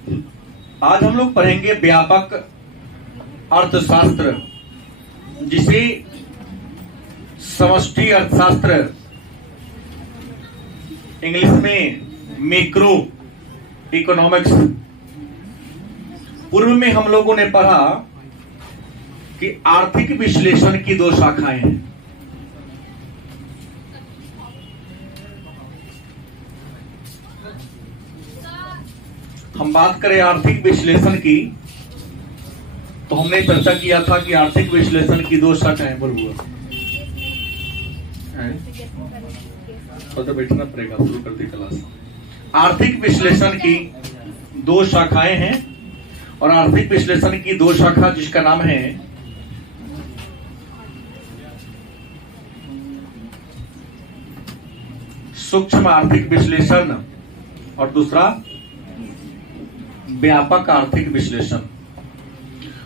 आज हम लोग पढ़ेंगे व्यापक अर्थशास्त्र, जिसे समष्टि अर्थशास्त्र, इंग्लिश में मैक्रो इकोनॉमिक्स। पूर्व में हम लोगों ने पढ़ा कि आर्थिक विश्लेषण की दो शाखाएं हैं। हम बात करें आर्थिक विश्लेषण की, तो हमने चर्चा किया था कि आर्थिक विश्लेषण की दो शाखाएं। बोल तो बैठना पड़ेगा, शुरू करते क्लास। आर्थिक विश्लेषण की दो शाखाएं हैं, और आर्थिक विश्लेषण की दो शाखा जिसका नाम है सूक्ष्म आर्थिक विश्लेषण और दूसरा व्यापक आर्थिक विश्लेषण।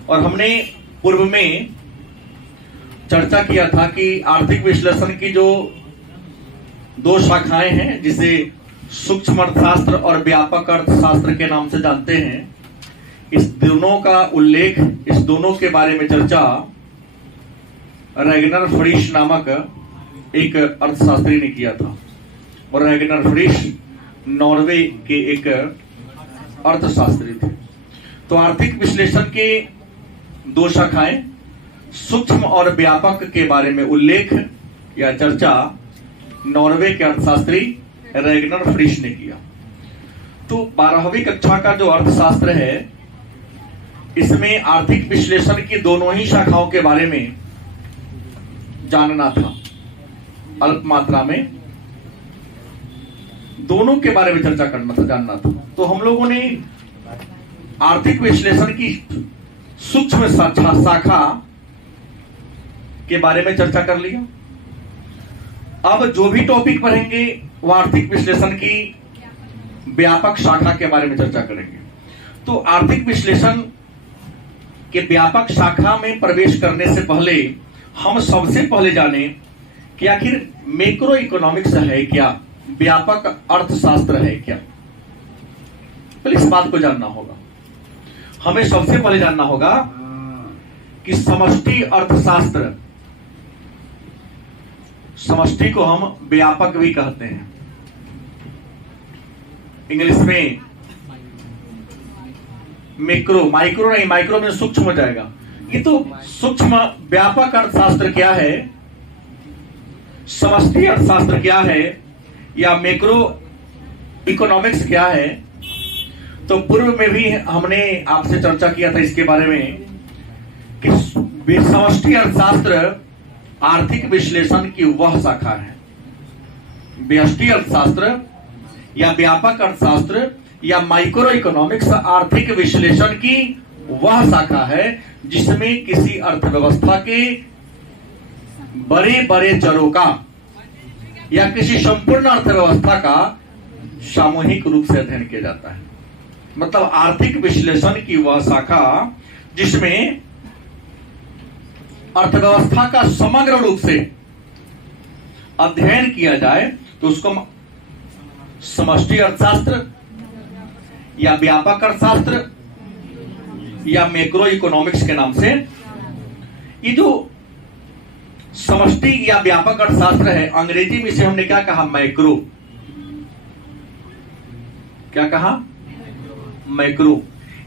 और हमने पूर्व में चर्चा किया था कि आर्थिक विश्लेषण की जो दो शाखाएं हैं, जिसे सूक्ष्म अर्थशास्त्र और व्यापक अर्थशास्त्र के नाम से जानते हैं, इस दोनों का उल्लेख, इस दोनों के बारे में चर्चा रैगनर फ्रीश नामक एक अर्थशास्त्री ने किया था। और रैगनर फ्रीश नॉर्वे के एक अर्थशास्त्री थे। तो आर्थिक विश्लेषण के दो शाखाएं, सूक्ष्म और व्यापक के बारे में उल्लेख या चर्चा नॉर्वे के अर्थशास्त्री रैगनर फ्रीश ने किया। तो 12वीं कक्षा का जो अर्थशास्त्र है, इसमें आर्थिक विश्लेषण की दोनों ही शाखाओं के बारे में जानना था। अल्प मात्रा में दोनों के बारे में चर्चा करना था, जानना था। तो हम लोगों ने आर्थिक विश्लेषण की सूक्ष्म शाखा के बारे में चर्चा कर लिया। अब जो भी टॉपिक पढ़ेंगे वह आर्थिक विश्लेषण की व्यापक शाखा के बारे में चर्चा करेंगे। तो आर्थिक विश्लेषण के व्यापक शाखा में प्रवेश करने से पहले हम सबसे पहले जाने कि आखिर मैक्रो इकोनॉमिक्स है क्या, व्यापक अर्थशास्त्र है क्या। पहले इस बात को जानना होगा। हमें सबसे पहले जानना होगा कि समष्टि अर्थशास्त्र, समष्टि को हम व्यापक भी कहते हैं। इंग्लिश में मैक्रो, माइक्रो नहीं, माइक्रो में सूक्ष्म हो जाएगा। ये तो सूक्ष्म व्यापक अर्थशास्त्र क्या है, समष्टि अर्थशास्त्र क्या है, या मैक्रो इकोनॉमिक्स क्या है। तो पूर्व में भी हमने आपसे चर्चा किया था इसके बारे में कि समष्टि अर्थशास्त्र आर्थिक विश्लेषण की वह शाखा है। व्यष्टि अर्थशास्त्र या व्यापक अर्थशास्त्र या माइक्रो इकोनॉमिक्स आर्थिक विश्लेषण की वह शाखा है जिसमें किसी अर्थव्यवस्था के बड़े बड़े चरों का या किसी संपूर्ण अर्थव्यवस्था का सामूहिक रूप से अध्ययन किया जाता है। मतलब आर्थिक विश्लेषण की वह शाखा जिसमें अर्थव्यवस्था का समग्र रूप से अध्ययन किया जाए, तो उसको समष्टि अर्थशास्त्र या व्यापक अर्थशास्त्र या मैक्रो इकोनॉमिक्स के नाम से। ये जो समष्टि या व्यापक अर्थशास्त्र है, अंग्रेजी में इसे हमने क्या कहा, मैक्रो। क्या कहा, मैक्रो।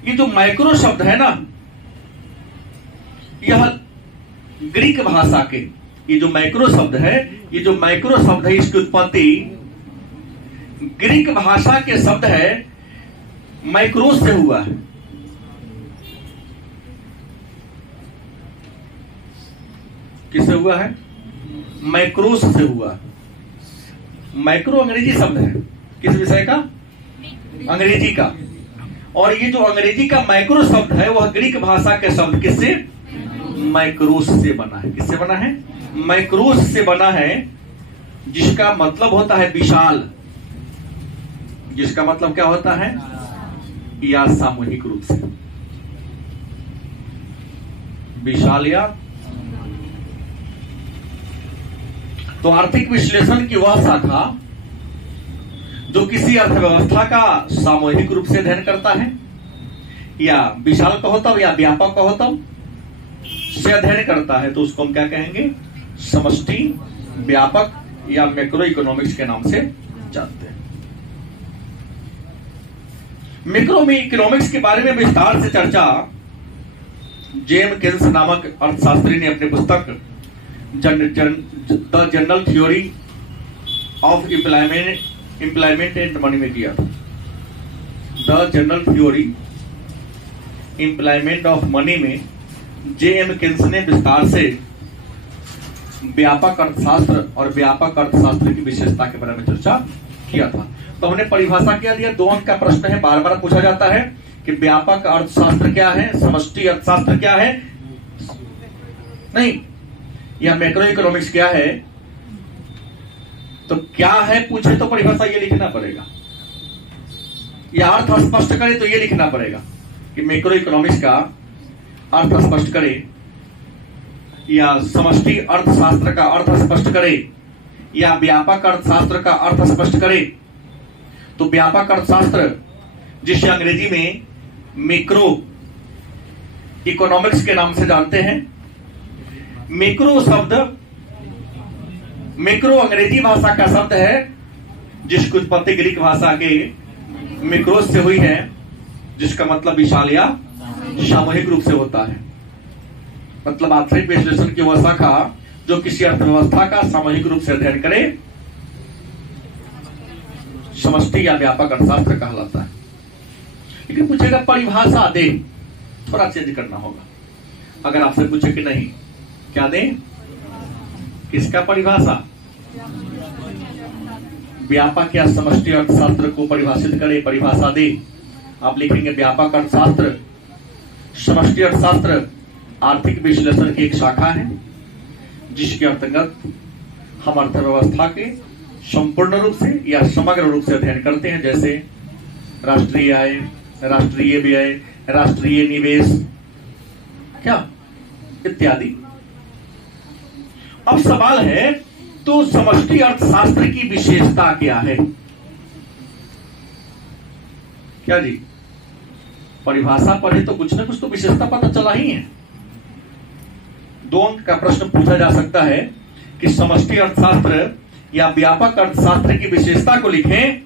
ये जो मैक्रो शब्द है ना, यह ग्रीक भाषा के, ये जो मैक्रो शब्द है, ये जो मैक्रो शब्द है, इसकी उत्पत्ति ग्रीक भाषा के शब्द है मैक्रोस से हुआ है। किससे हुआ है, मैक्रोस से हुआ। मैक्रो अंग्रेजी शब्द है, किस विषय का, अंग्रेजी का। और ये जो अंग्रेजी का मैक्रो शब्द है वह ग्रीक भाषा के शब्द किससे, मैक्रोस से बना है। किससे बना है, मैक्रोस से बना है, जिसका मतलब होता है विशाल। जिसका मतलब क्या होता है, या सामूहिक रूप से विशाल या। तो आर्थिक विश्लेषण की वह शाखा जो किसी अर्थव्यवस्था का सामूहिक रूप से अध्ययन करता है या विशाल कहोतम या व्यापक कहोतम से अध्ययन करता है तो उसको हम क्या कहेंगे? समष्टि, व्यापक या मैक्रो इकोनॉमिक्स के नाम से जानते हैं। मैक्रो में इकोनॉमिक्स के बारे में विस्तार से चर्चा जेम केन्स नामक अर्थशास्त्री ने अपनी पुस्तक the general theory of employment and money में किया था। The general theory employment of money में जे.एम. केन्स ने विस्तार से व्यापक अर्थशास्त्र और व्यापक अर्थशास्त्र की विशेषता के बारे में चर्चा किया था। तो हमने परिभाषा क्या दिया? 2 अंक का प्रश्न है, बार बार पूछा जाता है कि व्यापक अर्थशास्त्र क्या है, समष्टि अर्थशास्त्र क्या है, नहीं, या मैक्रो इकोनॉमिक्स क्या है। तो क्या है पूछे तो परिभाषा ये लिखना पड़ेगा, या अर्थ स्पष्ट करे तो ये लिखना पड़ेगा कि मैक्रो इकोनॉमिक्स का अर्थ स्पष्ट करे, या समष्टि अर्थशास्त्र का अर्थ स्पष्ट करे, या व्यापक अर्थशास्त्र का अर्थ स्पष्ट करे। तो व्यापक अर्थशास्त्र, जिसे अंग्रेजी में मैक्रो इकोनॉमिक्स के नाम से जानते हैं। मैक्रो शब्द, मैक्रो अंग्रेजी भाषा का शब्द है जिसकी उत्पत्ति ग्रीक भाषा के मैक्रोस से हुई है, जिसका मतलब विशाल या सामूहिक रूप से होता है। मतलब आर्थिक विश्लेषण की वह शाखा जो किसी अर्थव्यवस्था का सामूहिक रूप से अध्ययन करे, समष्टि या व्यापक अर्थशास्त्र कहलाता है। लेकिन पूछेगा परिभाषा दे, थोड़ा चेंज करना होगा। अगर आपसे पूछे कि नहीं, क्या दे, किसका परिभाषा? व्यापक या समष्टि अर्थशास्त्र को परिभाषित करे, परिभाषा दे। आप लिखेंगे व्यापक अर्थशास्त्र, समष्टि अर्थशास्त्र आर्थिक विश्लेषण की एक शाखा है जिसके अंतर्गत हम अर्थव्यवस्था के संपूर्ण रूप से या समग्र रूप से अध्ययन करते हैं, जैसे राष्ट्रीय आय, राष्ट्रीय व्यय, राष्ट्रीय निवेश, क्या इत्यादि। अब सवाल है, तो समष्टि अर्थशास्त्र की विशेषता क्या है? क्या जी, परिभाषा पढ़े तो कुछ ना कुछ तो विशेषता पता चला ही है। 2 अंक का प्रश्न पूछा जा सकता है कि समष्टि अर्थशास्त्र या व्यापक अर्थशास्त्र की विशेषता को लिखें,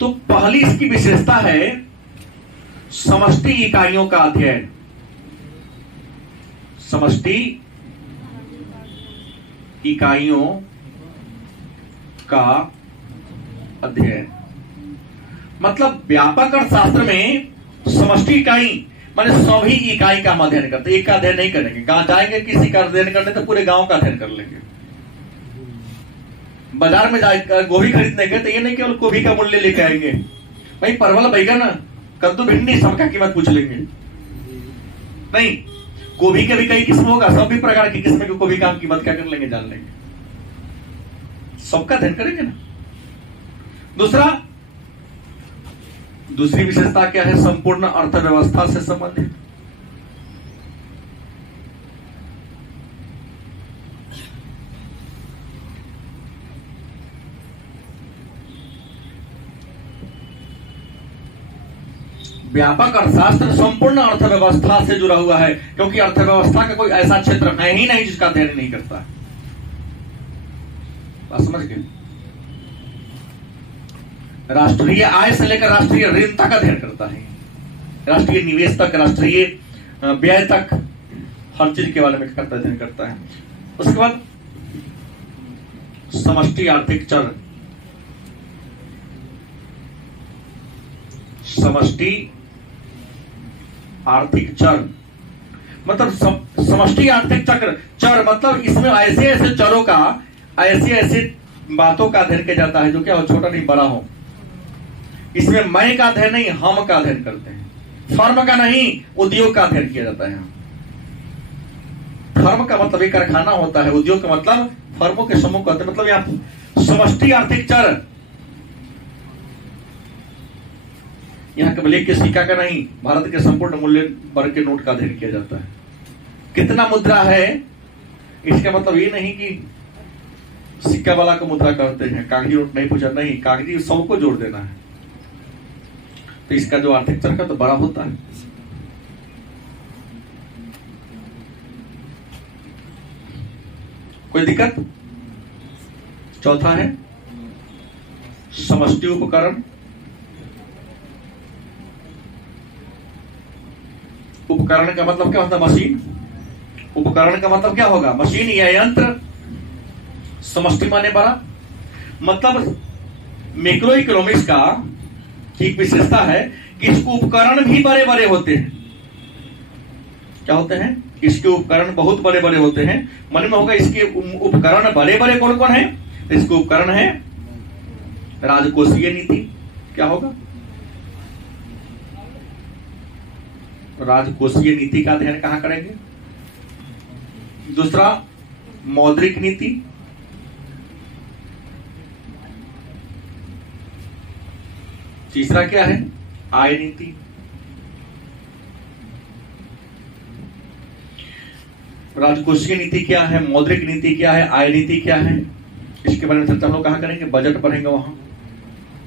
तो पहली इसकी विशेषता है समष्टि इकाइयों का अध्ययन। समष्टि इकाइयों का अध्ययन मतलब व्यापक अर्थशास्त्र में समष्टि इकाई माने सभी इकाई का हम अध्ययन करते, एक का अध्ययन नहीं करेंगे। गांव जाएंगे किसी का अध्ययन करने तो पूरे गांव का अध्ययन कर लेंगे। बाजार में जाए गोभी खरीदने गए तो ये नहीं केवल गोभी का मूल्य लेके आएंगे, भाई परवल, बैगन, कद्दू, भिंडी सबका कीमत पूछ लेंगे। नहीं, गोभी के भी कई किस्म होगा, सभी प्रकार की किस्म की गोभी का हम कीमत क्या कर लेंगे, जान लेंगे, सबका अध्ययन करेंगे ना। दूसरी विशेषता क्या है? संपूर्ण अर्थव्यवस्था से संबंधित। व्यापक अर्थशास्त्र संपूर्ण अर्थव्यवस्था से जुड़ा हुआ है, क्योंकि अर्थव्यवस्था का कोई ऐसा क्षेत्र है ही नहीं जिसका अध्ययन नहीं करता है। बात समझ गए? राष्ट्रीय आय से लेकर राष्ट्रीय ऋण तक अध्ययन करता है, राष्ट्रीय निवेश तक, राष्ट्रीय व्यय तक, हर चीज के बारे में अध्ययन करता है। उसके बाद समष्टि आर्थिक चर, समष्टि आर्थिक चर मतलब समष्टि आर्थिक चक्र, चर मतलब इसमें ऐसे ऐसे चरों का, ऐसे ऐसे बातों का अध्ययन किया जाता है जो क्या हो, छोटा नहीं बड़ा हो। इसमें मैं का अध्ययन नहीं, हम का अध्ययन करते हैं। फर्म का नहीं, उद्योग का अध्ययन किया जाता है। फर्म का मतलब एक कारखाना होता है, उद्योग का मतलब फर्मों के समूह का, मतलब यहाँ समष्टि आर्थिक चर, यहाँ केवल एक के सिक्का का नहीं, भारत के संपूर्ण मूल्य वर्ग के नोट का अध्ययन किया जाता है। कितना मुद्रा है, इसका मतलब ये नहीं कि सिक्का वाला को मुद्रा कहते हैं, कागजी नोट नहीं पूछा, नहीं, कागजी सबको जोड़ देना है। तो इसका जो आर्थिक चक्र तो बड़ा होता है। कोई दिक्कत? चौथा है समष्टि उपकरण। उपकरण का मतलब क्या होता है? मशीन। उपकरण का मतलब क्या होगा? मशीन या यंत्र। समष्टि माने बड़ा, मतलब मैक्रो इकोनॉमिक्स का एक विशेषता है कि इसके उपकरण भी बड़े बड़े होते हैं। क्या होते हैं? इसके उपकरण बहुत बड़े बड़े होते हैं। मन में होगा इसके उपकरण बड़े बड़े कौन कौन है? इसके उपकरण है राजकोषीय नीति। क्या होगा? राजकोषीय नीति का अध्ययन कहां करेंगे? दूसरा मौद्रिक नीति। तीसरा क्या है? आय नीति। राजकोषीय नीति क्या है, मौद्रिक नीति क्या है, आय नीति क्या है, इसके बारे में चर्चा हम लोग कहां करेंगे? बजट पढ़ेंगे वहां,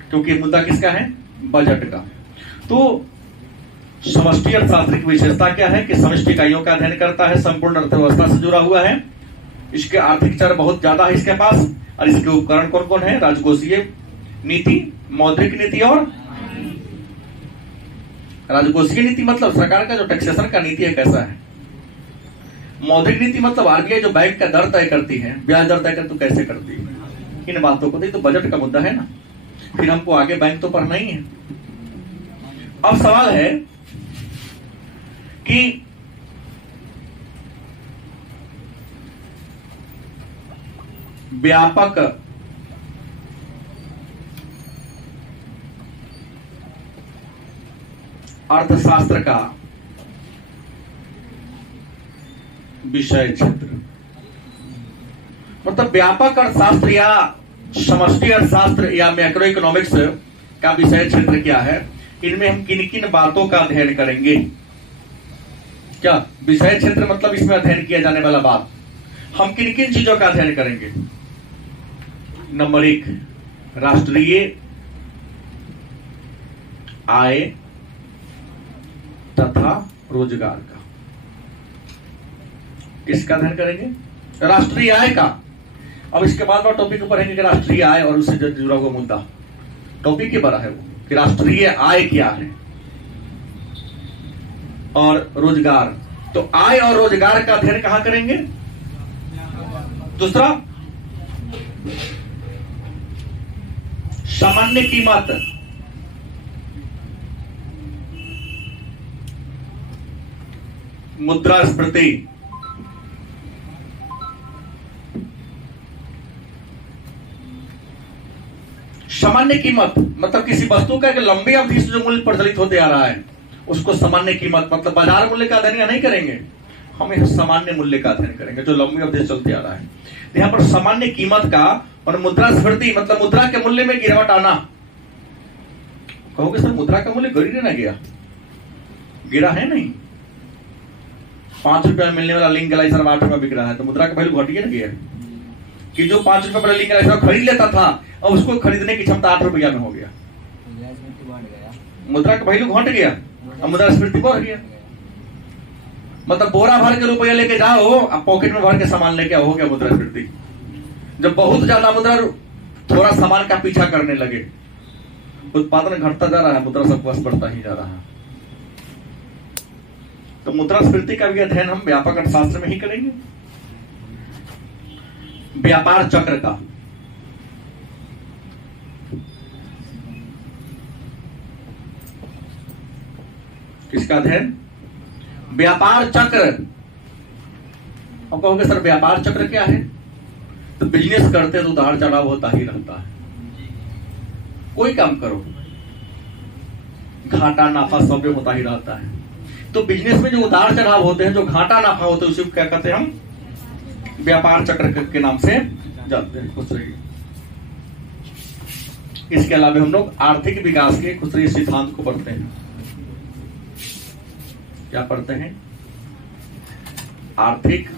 क्योंकि मुद्दा किसका है? बजट का। तो समष्टि अर्थशास्त्र की विशेषता क्या है कि समष्टि इकाइयों का अध्ययन करता है, संपूर्ण अर्थव्यवस्था से जुड़ा हुआ है, इसके आर्थिक चर बहुत ज्यादा है इसके पास, और इसके उपकरण कौन कौन है? राजकोषीय नीति, मौद्रिक नीति और राजकोषीय नीति मतलब सरकार का जो टैक्सेशन का नीति है कैसा है। मौद्रिक नीति मतलब आरबीआई जो बैंक का दर तय करती है, ब्याज दर तय करती तो कैसे करती है, इन बातों को। तो बजट का मुद्दा है ना, फिर हमको आगे बैंक तो पढ़ना ही है। अब सवाल है कि व्यापक अर्थशास्त्र का विषय क्षेत्र, मतलब व्यापक अर्थशास्त्र या समष्टि अर्थशास्त्र या मैक्रो इकोनॉमिक्स का विषय क्षेत्र क्या है, इनमें हम किन किन बातों का अध्ययन करेंगे। क्या विषय क्षेत्र मतलब इसमें अध्ययन किया जाने वाला बात, हम किन किन चीजों का अध्ययन करेंगे। नंबर 1 राष्ट्रीय आय तथा रोजगार का। किसका अध्ययन करेंगे? राष्ट्रीय आय का। अब इसके बाद में टॉपिक पढ़ेंगे कि राष्ट्रीय आय और उससे जुड़ा हुआ मुद्दा, टॉपिक ही बड़ा है वो कि राष्ट्रीय आय क्या है और रोजगार। तो आय और रोजगार का अध्ययन कहां करेंगे? दूसरा सामान्य कीमत, मुद्रास्फीति, सामान्य कीमत मतलब किसी वस्तु का एक लंबी अवधि से जो मूल्य प्रचलित होते आ रहा है उसको सामान्य कीमत, मतलब बाजार मूल्य का अध्ययन नहीं करेंगे हम, यह सामान्य मूल्य का अध्ययन करेंगे जो लंबी अवधि से चलते आ रहा है। यहाँ पर सामान्य कीमत का और मुद्रास्फीति मतलब मुद्रा के मूल्य में गिरावट आना। कहोगे सर मुद्रा का मूल्य गिर ना गया, गिरा है नहीं। 5 रुपया में मिलने वाला लिंक 8 रुपया बिक रहा है तो मुद्रा का वैल्यू घट गया ना गया कि जो 5 रुपया वाला लिंक खरीद लेता था और उसको खरीदने की क्षमता 8 रुपया में हो गया, मुद्रा का वैल्यू घट गया और मुद्रास्फीति बढ़ गया। मतलब बोरा भर के रुपया लेके जाओ अब पॉकेट में भर के सामान लेके हो गया मुद्रास्फीति। जब बहुत ज्यादा मुद्रा थोड़ा सामान का पीछा करने लगे, उत्पादन घटता जा रहा है, मुद्रा सबके पास बढ़ता ही जा रहा है। तो मुद्रास्फीति का भी अध्ययन हम व्यापक अर्थशास्त्र में ही करेंगे। व्यापार चक्र का, किसका अध्ययन? व्यापार चक्र। हम कहोगे सर व्यापार चक्र क्या है? तो बिजनेस करते तो उतार चढ़ाव होता ही रहता है, कोई काम करो घाटा नाफा सब होता ही रहता है। तो बिजनेस में जो उतार चढ़ाव होते हैं, जो घाटा नाफा होते हैं, उसे क्या कहते हैं हम? व्यापार चक्र के नाम से जानते हैं। खुश रहिए। इसके अलावा हम लोग आर्थिक विकास के खुश रहिए सिद्धांत को पढ़ते हैं। क्या पढ़ते हैं? आर्थिक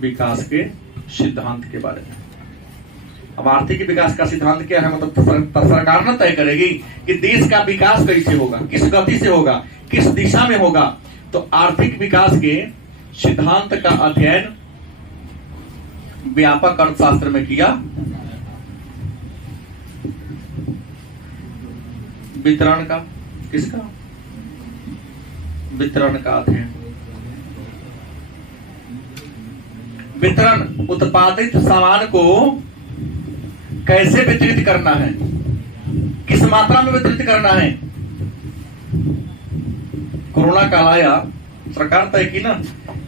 विकास के सिद्धांत के बारे में। अब आर्थिक विकास का सिद्धांत क्या है, मतलब सरकार न तय करेगी कि देश का विकास कैसे होगा, किस गति से होगा, किस दिशा में होगा। तो आर्थिक विकास के सिद्धांत का अध्ययन व्यापक अर्थशास्त्र में किया। वितरण का, किसका? वितरण का अध्ययन। वितरण, उत्पादित सामान को कैसे वितरित करना है, किस मात्रा में वितरित करना है। कोरोना काल आया, सरकार तय की ना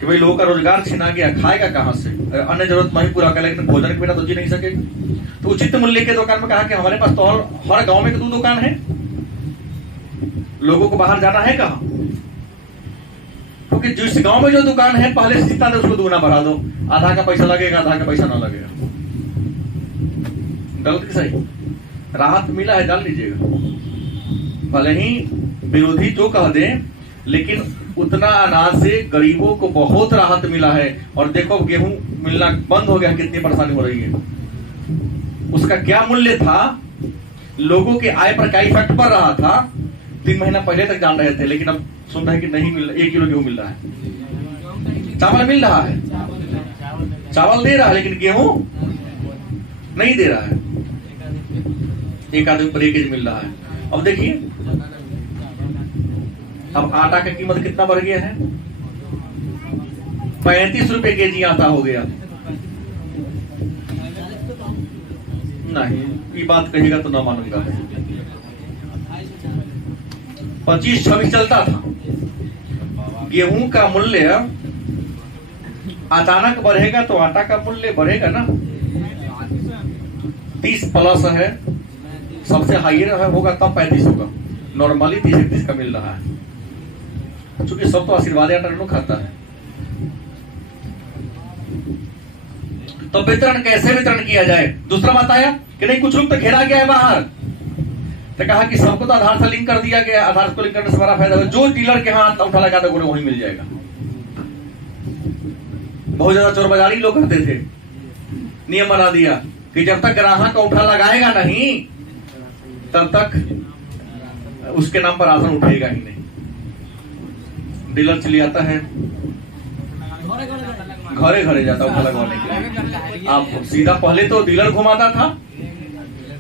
कि भाई लोगों का रोजगार छिना गया, खाएगा कहां से, अन्य जरूरत नहीं पूरा कर, लेकिन भोजन के बिना तो जी नहीं सकेगा। तो उचित मूल्य के दुकान में कहा कि हमारे पास तो हर गांव में 2 दुकान है, लोगों को बाहर जाना है कहां, क्योंकि जिस गांव में जो दुकान है पहले से जितना उसको दुगना बढ़ा दो, आधा का पैसा लगेगा, आधा का पैसा ना लगेगा। गलत कि सही? राहत मिला है, जान लीजिएगा। भले ही विरोधी जो कह दे, लेकिन उतना अनाज से गरीबों को बहुत राहत मिला है। और देखो गेहूं मिलना बंद हो गया, कितनी परेशानी हो रही है। उसका क्या मूल्य था, लोगों के आय पर क्या इफेक्ट पड़ रहा था, 3 महीना पहले तक जान रहे थे, लेकिन अब सुन रहे हैं कि नहीं मिल, 1 किलो गेहूं मिल रहा है। चावल मिल रहा है, चावल दे रहा है, लेकिन गेहूं नहीं दे रहा है। 1 आदमी पर 1 केजी मिल रहा है। अब देखिए, अब आटा का कीमत कितना बढ़ गया है, 35 रुपए केजी आटा हो गया। नहीं, ये बात कहेगा तो ना मानूंगा। 25-26 चलता था। गेहूं का मूल्य अचानक बढ़ेगा तो आटा का मूल्य बढ़ेगा ना। 30 प्लस है, सबसे हाईएस्ट होगा तब 35 होगा। नॉर्मली 30-31 का मिल रहा है, क्योंकि सब तो आशीर्वाद आटा खाता है। तो वितरण कैसे वितरण किया जाए? दूसरा बताया कि नहीं, कुछ लोग तो घेरा गया है बाहर, तो कहा कि सबको तो आधार से लिंक कर दिया गया। आधार को लिंक करने से बड़ा फायदा है, जो डीलर के हाथ अंगूठा लगा दे वहीं मिल जाएगा। बहुत ज्यादा चोर बाजारी लोग करते थे, नियम बना दिया कि जब तक ग्राहक अंगूठा लगाएगा नहीं तब तक उसके नाम पर राशन उठेगा ही नहीं। डीलर चले आता है, घरे घरे जाता अंगूठा लगवाने के लिए। आप सीधा पहले तो डीलर घुमाता था,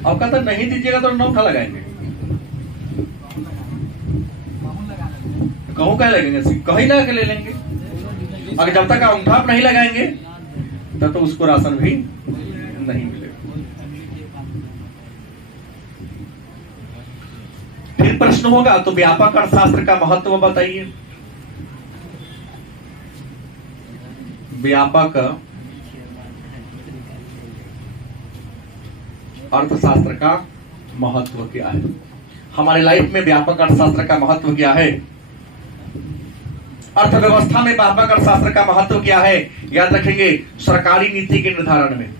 अब कहता नहीं दीजिएगा तो अंगूठा लगाएंगे। कहूं क्या लगेंगे, कहीं लगा के ले लेंगे। अगर जब तक अंगूठा आप नहीं लगाएंगे तब तो उसको राशन भी नहीं मिलेगा। फिर प्रश्न होगा तो व्यापक अर्थशास्त्र का महत्व बताइए। व्यापक अर्थशास्त्र का महत्व क्या है? हमारे लाइफ में व्यापक अर्थशास्त्र का महत्व क्या है? अर्थव्यवस्था में व्यापक अर्थशास्त्र का महत्व क्या है? याद रखेंगे, सरकारी नीति के निर्धारण में,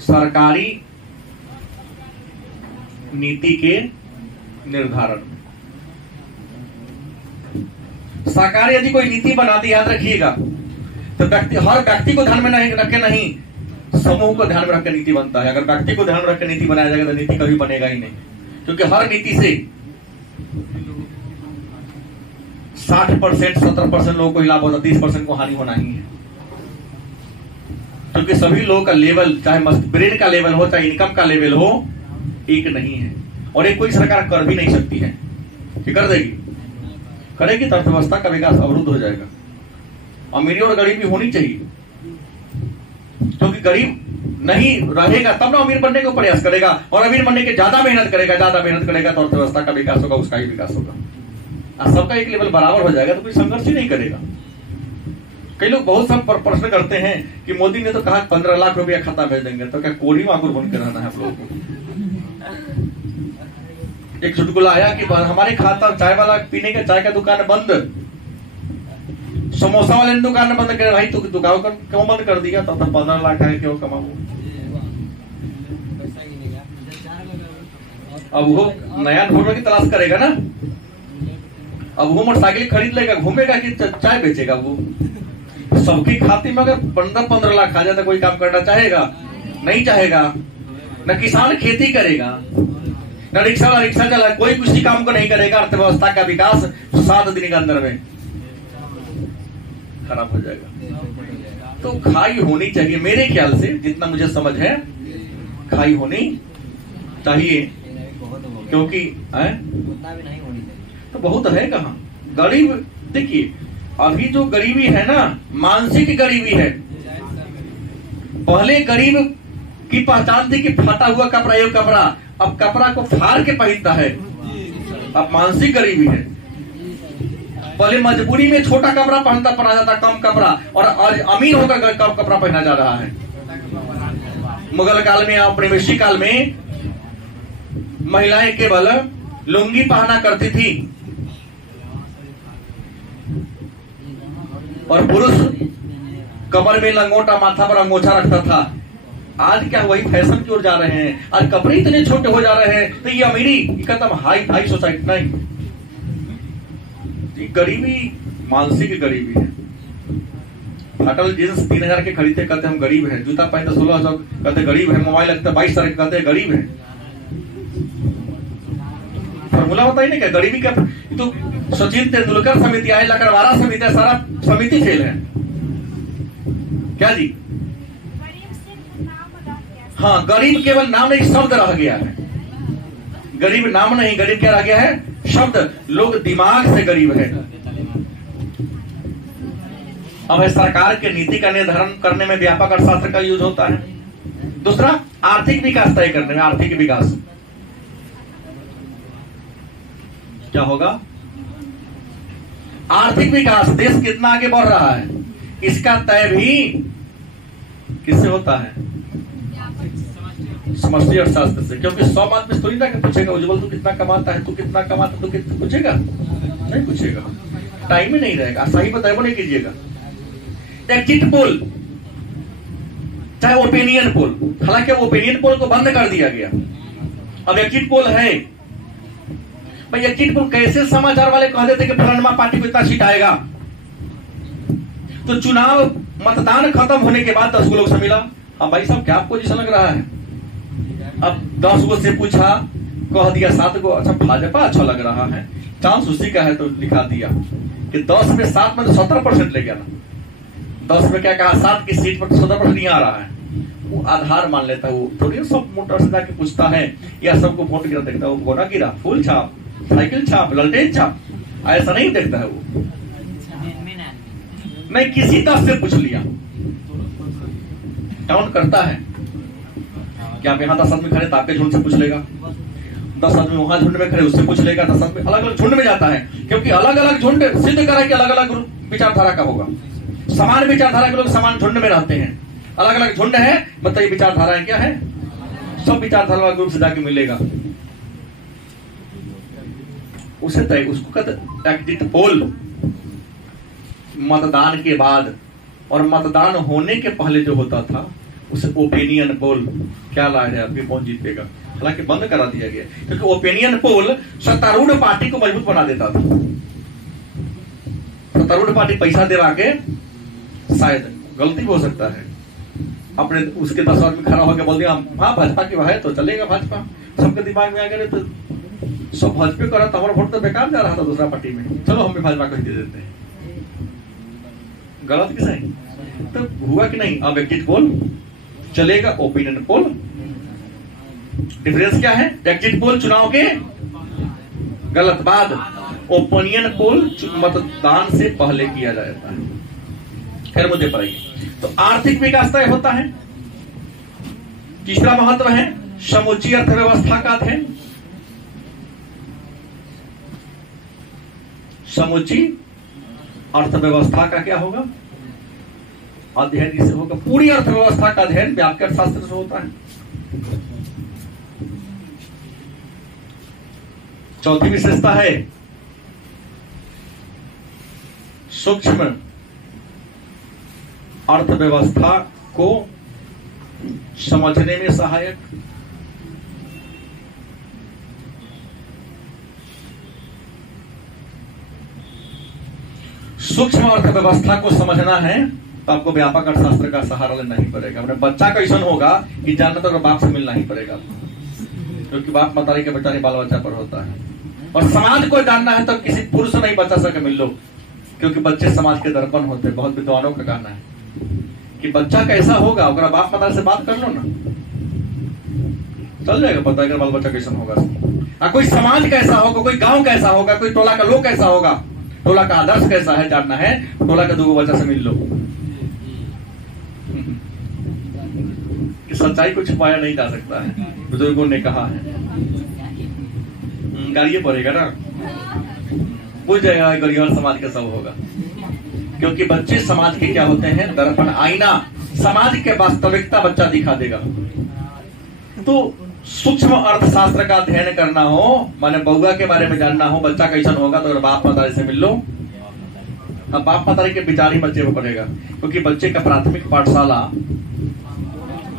सरकारी नीति के निर्धारण में सरकार यदि कोई नीति बनाती, याद रखिएगा, तो हर व्यक्ति को ध्यान में नहीं रखे, नहीं समूह को ध्यान में रखकर नीति बनता है। अगर व्यक्ति को ध्यान में रखकर नीति बनाया जाएगा तो नीति कभी बनेगा ही नहीं, क्योंकि हर नीति से 60% 70% लोगों को ही लाभ होता, 30% को हानि होना ही है। क्योंकि सभी लोगों का लेवल, चाहे ब्रेन का लेवल हो, चाहे इनकम का लेवल हो, एक नहीं है। और एक कोई सरकार कर भी नहीं सकती है कि कर देगी, करेगी तो अर्थव्यवस्था का विकास अवरुद्ध हो जाएगा। अमीरी और गरीबी होनी चाहिए, क्योंकि गरीब नहीं रहेगा तब ना अमीर बनने को प्रयास करेगा, और अमीर बनने के ज्यादा मेहनत करेगा तो अर्थव्यवस्था का विकास होगा, उसका ही विकास होगा। सबका एक लेवल बराबर हो जाएगा तो कोई संघर्ष ही नहीं करेगा। कई लोग बहुत सब प्रश्न करते हैं कि मोदी ने तो कहा 15 लाख रुपया खाता भेज देंगे, तो क्या कोरी मांगुर बन के रहना है आप लोगों को? एक चुटकुला आया कि हमारे खाता, चाय वाला पीने का चाय का दुकान बंद, समोसा वाले ने दुकान बंद कर, भाई तू दुकान क्यों बंद कर दिया? तो 15 लाख है, क्यों कमाऊ? अब वो नया ढूंढने की तलाश करेगा ना, अब वो मोटरसाइकिल खरीद लेगा, घूमेगा कि चाय बेचेगा? वो सबकी खाते में अगर 15 लाख आ जाता, कोई काम करना चाहेगा? नहीं चाहेगा, न किसान खेती करेगा, न रिक्शा वाला रिक्शा चला, कोई किसी काम को नहीं करेगा। अर्थव्यवस्था का विकास 7 दिन के अंदर में खराब हो जाएगा। तो खाई होनी चाहिए, मेरे ख्याल से जितना मुझे समझ है खाई होनी चाहिए, क्योंकि तो बहुत है कहाँ गरीब। देखिए अभी जो गरीबी है ना, मानसिक गरीबी है। पहले गरीब की पहचान थी कि फटा हुआ कपड़ा, ये कपड़ा, अब कपड़ा को फाड़ के पहनता है, अब मानसिक गरीबी है। पहले मजबूरी में छोटा कपड़ा पहना जाता, कम कपड़ा, और आज अमीर होकर कम कपड़ा पहना जा रहा है। मुगल काल में, औपनिवेशिक काल में महिलाएं केवल लुंगी पहना करती थी और पुरुष कमर में लंगोटा, माथा पर अंगोछा रखता था। आज क्या वही फैशन की ओर जा रहे हैं, आज कपड़े इतने छोटे हो जा रहे हैं, तो ये अमीरी एकदम हाई सोसाइटी नहीं, ये गरीबी मानसिक गरीबी है। फटल जींस 3000 के खरीदते कहते हम गरीब हैं, जूता पहनते 1600 कहते गरीब है, मोबाइल लगता 22,000 कहते गरीब है। फॉर्मूला बताइए ना क्या गरीबी का। तो सचिन तेंदुलकर समिति आए, लकड़वारा समिति है, सारा समिति फेल है क्या जी? हाँ, गरीब केवल नाम नहीं, शब्द रह गया है। गरीब नाम नहीं, गरीब क्या रह गया है? शब्द। लोग दिमाग से गरीब है। अब है सरकार के नीति का निर्धारण करने में व्यापक अर्थशास्त्र का यूज होता है। दूसरा, आर्थिक विकास तय करने में। आर्थिक विकास क्या होगा? आर्थिक विकास, देश कितना आगे बढ़ रहा है, इसका तय भी किससे होता है? समष्टि अर्थशास्त्र से। क्योंकि 100 आदमी थोड़ी ना पूछेगा उज्जवल तू कितना कमाता है, तू कितना कमाता, तू कितना पूछेगा? नहीं पूछेगा, टाइम ही नहीं रहेगा। सही बताए नहीं कीजिएगा। एग्जिट पोल चाहे ओपिनियन पोल, हालांकि ओपिनियन पोल को बंद कर दिया गया, अब एग्जिट पोल है। भाई एग्जिट पोल कैसे? समाचार वाले कह देते कि फलाना पार्टी को इतना सीट आएगा, तो चुनाव मतदान खत्म होने के बाद 10 लोग से मिला, हाँ भाई साहब क्या पोजीशन लग रहा है? अब 10 गो से पूछा, कह दिया 7 गो, अच्छा भाजपा अच्छा लग रहा है, चांस उसी का है, तो लिखा दिया कि 10 में 7 में तो 70% ले गया ना। 10 में क्या कहा? 7 की सीट पर तो 70% नहीं आ रहा है। वो आधार मान लेता है, वो थोड़ी सब मोटर से जाके पूछता है या सबको वोट गिरा देखता है। वो गोना गिरा, फूल छाप, साइकिल छाप, ललटेन छाप, ऐसा नहीं देखता है वो। नहीं, किसी 10 से पूछ लिया, काउंट करता है कि आप यहाँ 10 आदमी खड़े, आपके झुंड से पूछ लेगा, 10 आदमी वहां झुंड में खड़े, उससे पूछ लेगा, 10 आदमी अलग अलग झुंड में जाता है, क्योंकि अलग अलग झुंड सिद्ध करा कि अलग अलग विचारधारा का होगा। समान विचारधारा के लोग समान झुंड में रहते हैं, अलग अलग झुंड है मतलब ये विचारधाराएं क्या है? सब विचारधारा ग्रुप से जाके मिलेगा, उसे तय, उसको कहते एग्जिट पोल। मतदान के बाद और मतदान होने के पहले जो होता था उसे ओपिनियन पोल। क्या लाया है अभी, कौन जीतेगा? हालांकि बंद करा दिया गया, क्योंकि ओपिनियन पोल सत्तारूढ़ पार्टी को मजबूत बना देता था। सत्तारूढ़ पार्टी पैसा दिला के, शायद गलती हो सकता है, अपने उसके 10 आदमी खड़ा होकर बोल दिया हाँ भाजपा की है तो चलेगा भाजपा, सबके दिमाग में आ गया तो सब भाजपा कर रहा था, हमारा वोट तो बेकार जा रहा था दूसरा पार्टी में, चलो हम भी भाजपा को दे देते हैं। गलत किस है? तो हुआ कि नहीं? अब एग्जिट पोल चलेगा, ओपिनियन पोल। डिफरेंस क्या है? एग्जिट पोल चुनाव के गलत बाद, ओपिनियन पोल मतदान से पहले किया जाता है। फिर मुद्दे पर आइए। तो आर्थिक विकास तय होता है। तीसरा महत्व है समूची अर्थव्यवस्था का अध्ययन। समूची अर्थव्यवस्था का क्या होगा? अध्ययन इससे होगा। पूरी अर्थव्यवस्था का अध्ययन व्यापक अर्थशास्त्र से होता है। चौथी विशेषता है सूक्ष्म अर्थव्यवस्था को समझने में सहायक। सूक्ष्म अर्थव्यवस्था को समझना है तो आपको व्यापक अर्थशास्त्र का सहारा लेना ही पड़ेगा। अपने बच्चा कैसन होगा कि जानना तो बाप से मिलना ही पड़ेगा, क्योंकि बाप मतारी के बेचारे बाल बच्चा पर होता है। और समाज को जानना है तो किसी पुरुष से नहीं बच्चा से मिल लो, क्योंकि बच्चे समाज के दर्पण होते हैं। बहुत विद्वानों का कहना है कि बच्चा कैसा होगा अगर बाप मतारी से बात कर लो ना, चल जाएगा पता है बाल बच्चा कैसा होगा। कोई समाज कैसा होगा, कोई गांव कैसा होगा, कोई टोला का लोग कैसा होगा, टोला का आदर्श कैसा है जानना है, टोला के दो बच्चा से मिल लो। कि सच्चाई को छुपाया नहीं जा सकता है, बुजुर्गों ने कहा है। गालिए पड़ेगा ना, बुझ जाएगा गरीब समाज का सब होगा, क्योंकि बच्चे समाज के क्या होते हैं, दर्पण, आईना। समाज के वास्तविकता बच्चा दिखा देगा। तो सूक्ष्म अर्थशास्त्र का अध्ययन करना हो, माने बउआ के बारे में जानना हो, बच्चा कैसन होगा, तो अगर बाप मतारी से मिल लो। अब बाप मतारी के विचार ही बच्चे को पड़ेगा, क्योंकि बच्चे का प्राथमिक पाठशाला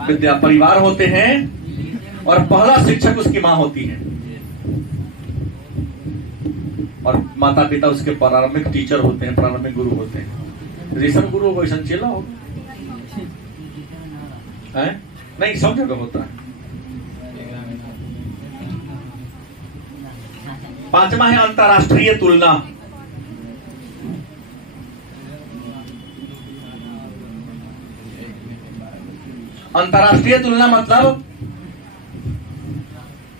विद्या परिवार होते हैं, और पहला शिक्षक उसकी माँ होती है, और माता पिता उसके प्रारंभिक टीचर होते हैं, प्रारंभिक गुरु होते हैं। ऋषभ गुरु को ऐसा चेला हो नहीं, सब जगह होता है। पांचवा है अंतरराष्ट्रीय तुलना। अंतरराष्ट्रीय तुलना मतलब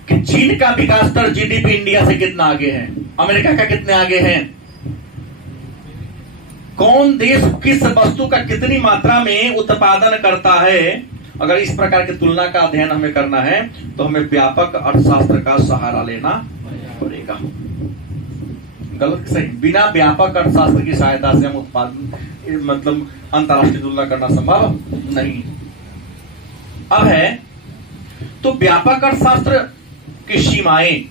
कि चीन का विकास दर जीडीपी इंडिया से कितना आगे है, अमेरिका का कितने आगे है, कौन देश किस वस्तु का कितनी मात्रा में उत्पादन करता है। अगर इस प्रकार की तुलना का अध्ययन हमें करना है तो हमें व्यापक अर्थशास्त्र का सहारा लेना पड़ेगा। गलत सही, बिना व्यापक अर्थशास्त्र की सहायता से हम उत्पादन मतलब अंतरराष्ट्रीय तुलना करना संभव नहीं। अब है तो व्यापक अर्थशास्त्र की सीमाएं,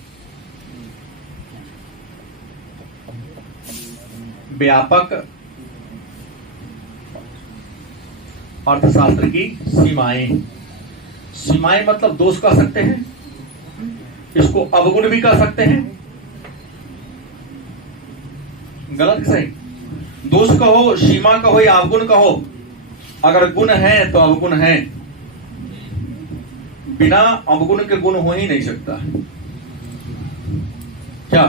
व्यापक अर्थशास्त्र की सीमाएं। सीमाएं मतलब दोष कह सकते हैं, इसको अवगुण भी कह सकते हैं। गलत सही, दोष कहो, सीमा कहो या अवगुण कहो। अगर गुण है तो अवगुण है, बिना अवगुण के गुण हो ही नहीं सकता। क्या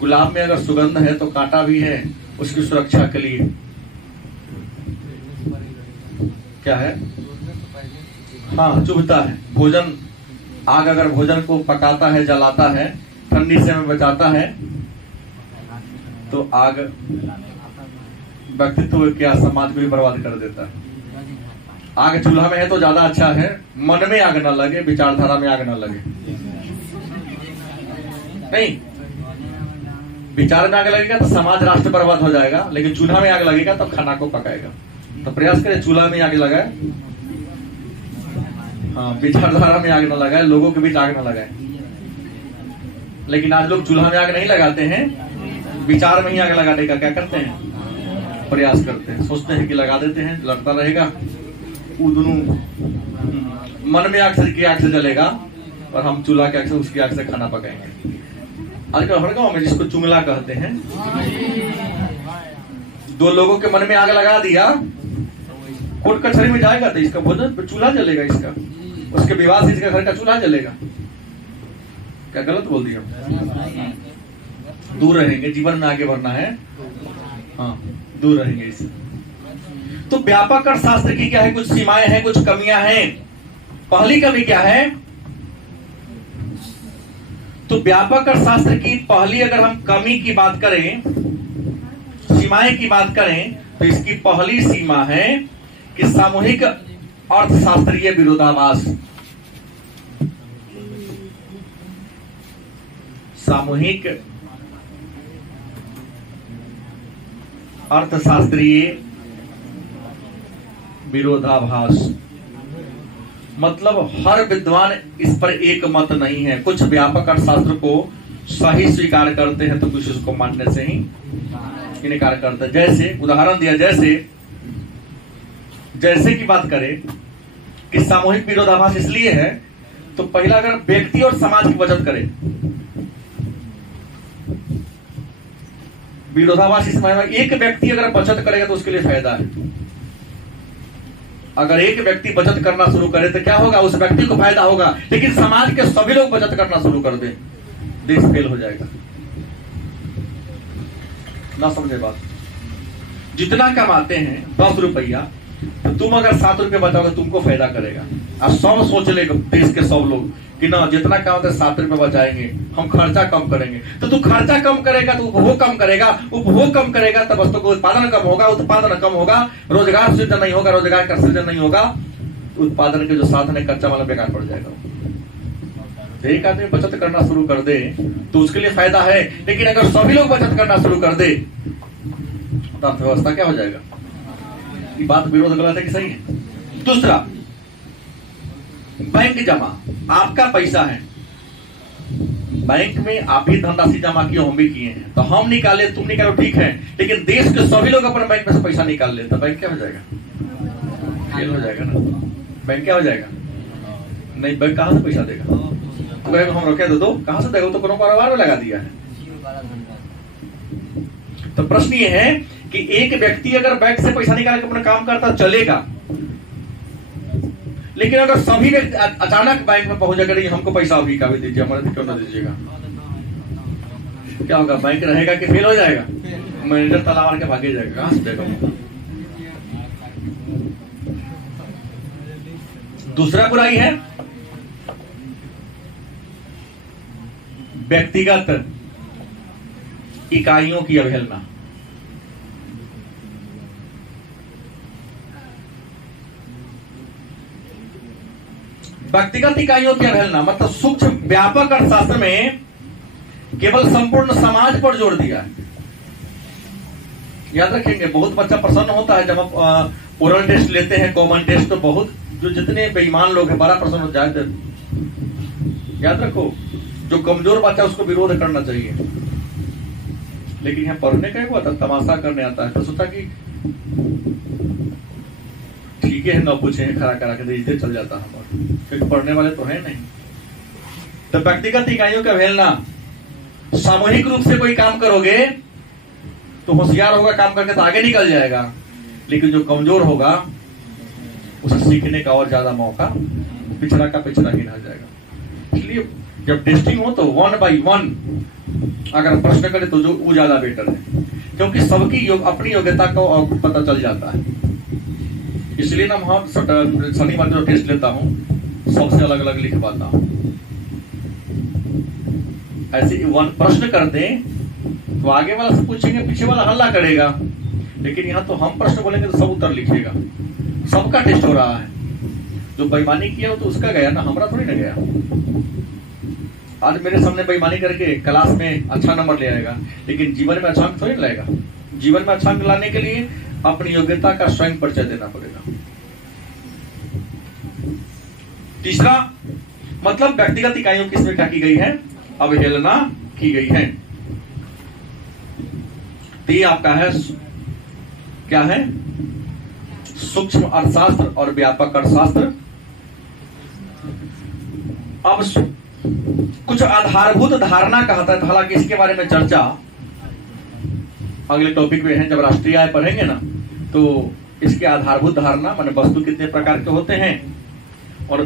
गुलाब में अगर सुगंध है तो कांटा भी है उसकी सुरक्षा के लिए। क्या है, हाँ चुभता है। भोजन, आग अगर भोजन को पकाता है, जलाता है, ठंडी से हमें बचाता है, तो आग व्यक्तित्व क्या समाज को भी बर्बाद कर देता है। आग चूल्हा में है तो ज्यादा अच्छा है, मन में आग ना लगे, विचारधारा में आग ना लगे। नहीं, विचार में आग लगेगा तो समाज राष्ट्र बर्बाद हो जाएगा, लेकिन चूल्हा में आग लगेगा तो खाना को पकाएगा। तो प्रयास करें चूल्हा में आग लगाए, हाँ विचारधारा में आग न लगाए, लोगों के बीच आग न लगाए। लेकिन आज लोग चूल्हा में आग नहीं लगाते हैं, विचार में ही आग लगाने का क्या करते हैं, प्रयास करते हैं। सोचते हैं कि लगा देते हैं, लगता रहेगा, वो दोनों मन में आग से जलेगा और हम चूल्हा के आग से, उसकी आग से खाना पकाएंगे। आजकल हर गांव में जिसको चुंगला कहते हैं, दो लोगों के मन में आग लगा दिया, कोर्ट कचहरी में जाएगा तो इसका भोजन पे चूल्हा जलेगा, इसका उसके विवाह से इसका घर का चूल्हा जलेगा। क्या गलत बोल दिया? दूर रहेंगे, जीवन में आगे बढ़ना है, हाँ दूर रहेंगे इससे। तो व्यापक अर्थशास्त्र की क्या है, कुछ सीमाएं हैं, कुछ कमियां हैं। पहली कमी क्या है, तो व्यापक अर्थशास्त्र की पहली अगर हम कमी की बात करें, सीमाएं की बात करें, तो इसकी पहली सीमा है कि सामूहिक अर्थशास्त्रीय विरोधाभास। सामूहिक अर्थशास्त्रीय विरोधाभास मतलब हर विद्वान इस पर एक मत नहीं है। कुछ व्यापक अर्थशास्त्र को सही स्वीकार करते हैं तो कुछ उसको मानने से ही इनकार करते हैं। जैसे उदाहरण दिया, जैसे की बात करें कि सामूहिक विरोधाभास इसलिए है, तो पहला अगर व्यक्ति और समाज की बचत करें, विरोधाभास इस मायने में एक व्यक्ति अगर बचत करेगा तो उसके लिए फायदा है, अगर एक व्यक्ति बचत करना शुरू करे तो क्या होगा, उस व्यक्ति को फायदा होगा। लेकिन समाज के सभी लोग बचत करना शुरू कर दे, देश फेल हो जाएगा। ना समझे बात। जितना कमाते हैं 10 रुपया, तो तुम अगर 7 रुपये बचाओगे तुमको फायदा करेगा। अब सब सोच लेगा देश के सब लोग कि ना जितना कमाते 7 रुपये बचाएंगे, हम खर्चा कम करेंगे। तो तू खर्चा कम करेगा तो उपभोग कम करेगा, उपभोग कम करेगा तो वस्तु का उत्पादन कम होगा, उत्पादन कम होगा, रोजगार सृजन नहीं होगा, रोजगार का सृजन नहीं होगा, उत्पादन के जो साधन है कच्चा माल बेकार पड़ जाएगा। एक आदमी बचत करना शुरू कर दे तो उसके लिए फायदा है, लेकिन अगर सभी लोग बचत करना शुरू कर दे तो अर्थव्यवस्था क्या हो जाएगा। ये बात विरोध गलत है कि सही है। दूसरा, बैंक जमा, आपका पैसा है बैंक में, आप ही धनराशि जमा किए, हम भी किए हैं, तो हम निकाले तुम निकालो ठीक है, लेकिन देश के सभी लोग अपने बैंक में से पैसा निकाल ले तो बैंक क्या हो जाएगा, फेल हो जाएगा ना। बैंक क्या हो जाएगा, नहीं बैंक कहां से पैसा देगा, बैंक हम रोके दो कहां से देगा, तो कोनो कारोबार में लगा दिया है। तो प्रश्न ये है कि एक व्यक्ति अगर बैंक से पैसा निकाल के अपना काम करता चलेगा, लेकिन अगर सभी व्यक्ति अचानक बैंक में पहुंच जाकर हमको पैसा अभी का भी दीजिए, हमारे क्यों ना दीजिएगा, क्या होगा, बैंक रहेगा कि फेल हो जाएगा, मैनेजर ताला मार के भागे जाएगा, कहां से देगा। दूसरा बुराई है व्यक्तिगत इकाइयों की अवहेलना। व्यक्तिगत इकाइयों की अवहेलना मतलब सूक्ष्म व्यापक अर्थशास्त्र में केवल संपूर्ण समाज पर जोर दिया है। याद रखेंगे, बहुत बच्चा प्रसन्न होता है जब हम ओरल टेस्ट लेते हैं, कॉमन टेस्ट, तो बहुत जो जितने बेईमान लोग हैं बड़ा प्रसन्न हो जाते। याद रखो, जो कमजोर बच्चा उसको विरोध करना चाहिए, लेकिन यहाँ पढ़ने का हुआ था, तमाशा करने आता है, तो सोचा कि ठीक है न पूछे, खड़ा करा के इधर चल जाता हमारा, क्योंकि पढ़ने वाले तो है नहीं। तो व्यक्तिगत इकाइयों का अवहेलना, सामूहिक रूप से कोई काम करोगे तो होशियार होगा, काम करके तो आगे निकल जाएगा, लेकिन जो कमजोर होगा उसे सीखने का और ज्यादा मौका, पिछड़ा का पिछड़ा ही रह जाएगा। इसलिए जब टेस्टिंग हो तो 1 by 1 अगर प्रश्न करे तो जो वो ज्यादा बेटर है, क्योंकि सबकी अपनी योग्यता को पता चल जाता है। इसलिए ना हम शनिवार जो टेस्ट लेता हूँ सबसे अलग अलग लिख पाता हूँ। ऐसे 1 प्रश्न करते तो आगे वाला से पूछेंगे, पीछे वाला हल्ला करेगा, लेकिन यहाँ तो हम प्रश्न बोलेंगे तो सब उत्तर लिखेगा। सबका टेस्ट हो रहा है, जो बेईमानी किया तो उसका गया ना, हमारा थोड़ी ना गया। आज मेरे सामने बेईमानी करके क्लास में अच्छा नंबर ले आएगा, लेकिन जीवन में अच्छा अंक थोड़ी लाएगा। जीवन में अच्छा अंक लाने के लिए अपनी योग्यता का स्वयं परिचय देना पड़ेगा। तीसरा मतलब व्यक्तिगत इकाइयों की इसमें क्या की गई है, अवहेलना की गई है। तो ये आपका है, क्या है, सूक्ष्म अर्थशास्त्र और व्यापक अर्थशास्त्र। अब कुछ आधारभूत धारणा कहता है, हालांकि इसके बारे में चर्चा अगले टॉपिक में है, जब राष्ट्रीय आय पढ़ेंगे ना, तो इसके आधारभूत धारणा माने वस्तु कितने प्रकार के होते हैं और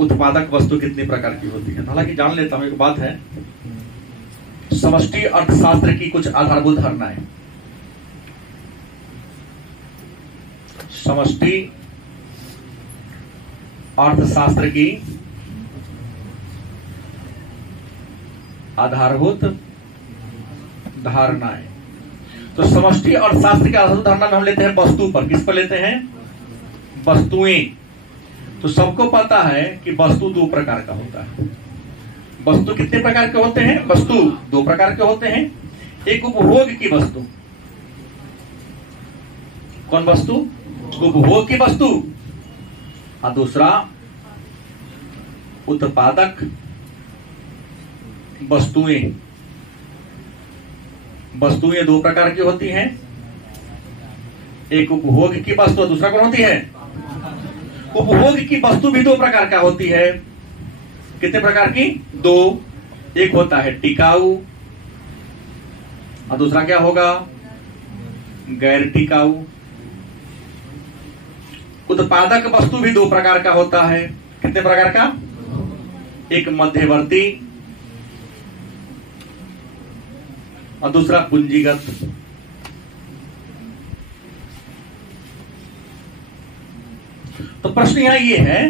उत्पादक वस्तु कितने प्रकार की होती है। हालांकि जान लेता हूं, एक बात है, समष्टि अर्थशास्त्र की कुछ आधारभूत धारणाएं। समष्टि अर्थशास्त्र की आधारभूत धारणाएं। तो समष्टि अर्थशास्त्र की आधारभूत धारणा में हम लेते हैं वस्तु पर। किस पर लेते हैं, वस्तुएं। तो सबको पता है कि वस्तु 2 प्रकार का होता है। वस्तु कितने प्रकार के होते हैं, वस्तु 2 प्रकार के होते हैं। एक उपभोग की वस्तु, कौन वस्तु, उपभोग की वस्तु, और दूसरा उत्पादक वस्तुएं। वस्तुएं 2 प्रकार की होती हैं, एक उपभोग की वस्तु, दूसरा कौन होती है, उपभोग की वस्तु भी 2 प्रकार का होती है। कितने प्रकार की, 2। एक होता है टिकाऊ और दूसरा क्या होगा, गैर टिकाऊ। उत्पादक वस्तु भी दो प्रकार का होता है। कितने प्रकार का? एक मध्यवर्ती और दूसरा पूंजीगत। तो प्रश्न यहां ये है,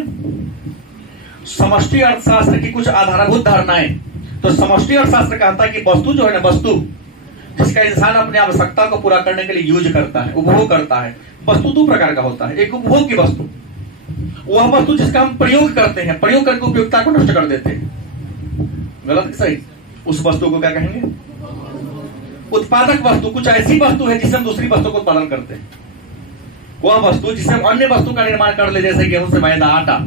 समष्टि अर्थशास्त्र की कुछ आधारभूत धारणाएं। तो समष्टि अर्थशास्त्र कहता है कि वस्तु जो है ना, वस्तु जिसका इंसान अपनी आवश्यकता को पूरा करने के लिए यूज करता है, उपभोग करता है, वस्तु दो प्रकार का होता है। एक उपभोग की वस्तु, वह वस्तु जिसका हम प्रयोग करते हैं, प्रयोग करके उपयोगिता को नष्ट कर देते हैं। गलत कि सही? उस वस्तु को क्या कहेंगे? उत्पादक वस्तु, कुछ ऐसी वस्तु है जिससे हम दूसरी वस्तु को उत्पादन करते हैं। वह वस्तु जिससे हम अन्य वस्तु का निर्माण कर ले, जैसे गेहूं से मैदा, आटा।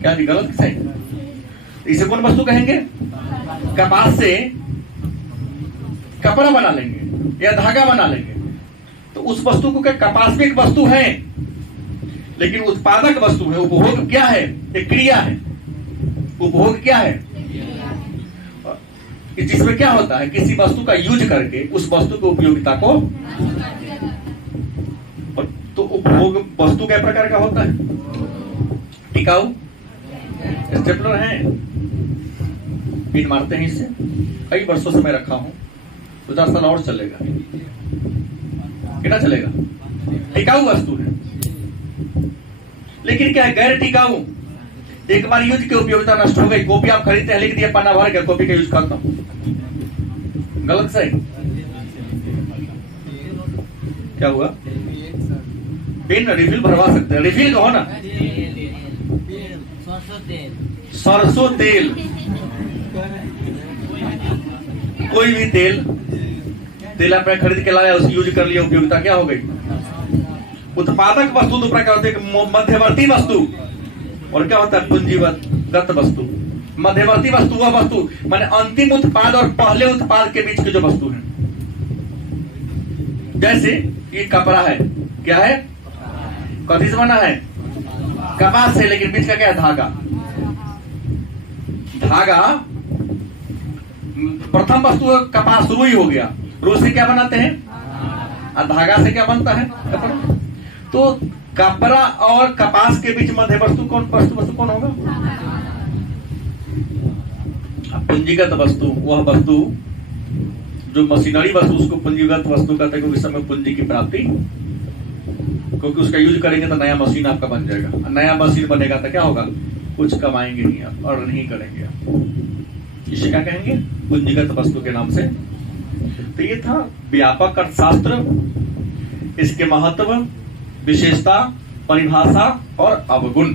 क्या नहीं? गलत कि सही? इसे कौन वस्तु कहेंगे? कपास से कपड़ा बना लेंगे या धागा बना लेंगे, तो उस वस्तु को क्या? कपास भी एक वस्तु है, लेकिन उत्पादक वस्तु है। उपभोग क्या है? एक क्रिया है। उपभोग क्या है? जिसमें क्या होता है, किसी वस्तु का यूज करके उस वस्तु की उपयोगिता को। तो उपभोग वस्तु क्या प्रकार का होता है? टिकाऊ, स्टेपलर है, पिन मारते हैं इससे। कई वर्षों से मैं रखा हूं, 50 साल और चलेगा। कितना चलेगा? टिकाऊ वस्तु है। लेकिन क्या है? गैर टिकाऊ। एक बार यूज की उपयोगिता नष्ट हो गई। कॉपी आप खरीदते हैं, लिख दिया पन्ना भर गया, कॉपी का यूज खत्म। गलत सही? क्या हुआ? पेन रिफिल भरवा सकते हैं। रिफिल कहो ना। सरसों तेल, कोई भी तेल आपने खरीद के लाया, उसे यूज कर लिया, उपयोगिता क्या हो गई? उत्पादक वस्तु दो प्रकार होते हैं, मध्यवर्ती वस्तु और क्या होता है? पूंजीगत वस्तु। मध्यवर्ती वस्तु वह वस्तु माने अंतिम उत्पाद और पहले उत्पाद के बीच की जो वस्तु है। जैसे ये कपड़ा है, क्या है? कथी से बना है? कपास से, लेकिन बीच का क्या है? धागा। धागा प्रथम वस्तु कपास, रुई हो गया। रुई से क्या बनाते हैं? और धागा से क्या बनता है? कपड़ा। तो कपड़ा और कपास के बीच मध्य वस्तु कौन होगा? पूंजीगत वस्तु वह वस्तु जो मशीनरी वस्तु, उसको पूंजीगत वस्तु कहते हैं, क्योंकि इस समय पूंजी की प्राप्ति, क्योंकि उसका यूज करेंगे तो नया मशीन आपका बन जाएगा। नया मशीन बनेगा तो क्या होगा? कुछ कमाएंगे नहीं आप, और नहीं करेंगे आप। इसे क्या कहेंगे? पूंजीगत वस्तु के नाम से। तो ये था व्यापक अर्थशास्त्र, इसके महत्व, विशेषता, परिभाषा और अवगुण।